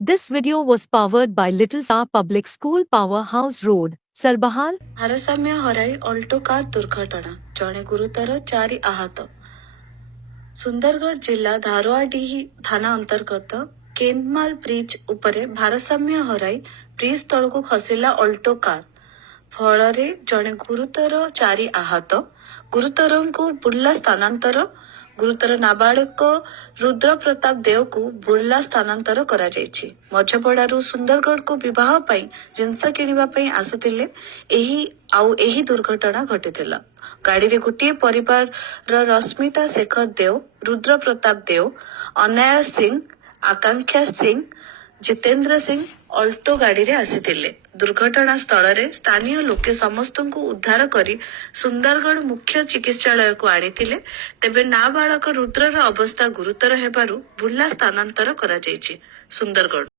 This video was powered by Little Star Public School, Powerhouse Road, Sarbahal. ଭାରସାମ୍ୟ ହରାଇ Alto car ଦୁର୍ଘଟଣା, ଜଣେ ଗୁରୁତର, 4 ଆହତ। ସୁନ୍ଦରଗଡ଼ ଜିଲ୍ଲା ଧାରୁଆଡିହି ଥାନା ଅନ୍ତର୍ଗତ କେନ୍ଦମାଲ ବ୍ରିଜ ଉପରେ ଭାରସାମ୍ୟ ହରାଇ ବ୍ରିଜ ତଳକୁ ଖସିଲା ଅଲ୍ଟୋ କାର। ଫଳରେ ଜଣେ ଗୁରୁତର, 4 ଆହତ। ଗୁରୁତରଙ୍କୁ ବୁର୍ଲା ସ୍ଥାନାନ୍ତର। ଗୁରୁତର ନାବାଳିକ ରୁଦ୍ର ପ୍ରତାପ ଦେଓକୁ ବୁର୍ଲା ସ୍ଥାନାନ୍ତର କରାଯାଇଛି। ମଝପଡ଼ାରୁ ସୁନ୍ଦରଗଡ଼କୁ ବିବାହ ପାଇଁ ଜିନିଷ କିଣିବା ପାଇଁ ଆସୁଥିଲେ ଏହି ଦୁର୍ଘଟଣା ଘଟିଥିଲା। ଗାଡ଼ିରେ ଗୋଟିଏ ପରିବାରର ରଶ୍ମିତା ଶେଖର ଦେଓ, ରୁଦ୍ର ପ୍ରତାପ ଦେଓ, ଅନାୟା ସିଂ, ଆକାଂକ୍ଷା ସିଂ, ଜିତେନ୍ଦ୍ର ସିଂ ଅଲ୍ଟୋ ଗାଡ଼ିରେ ଆସିଥିଲେ। ଦୁର୍ଘଟଣା ସ୍ଥଳରେ ସ୍ଥାନୀୟ ଲୋକେ ସମସ୍ତଙ୍କୁ ଉଦ୍ଧାର କରି ସୁନ୍ଦରଗଡ଼ ମୁଖ୍ୟ ଚିକିତ୍ସାଳୟକୁ ଆଣିଥିଲେ। ତେବେ ନାବାଳକ ରୁଦ୍ରର ଅବସ୍ଥା ଗୁରୁତର ହେବାରୁ ବୁର୍ଲା ସ୍ଥାନାନ୍ତର କରାଯାଇଛି। ସୁନ୍ଦରଗଡ଼।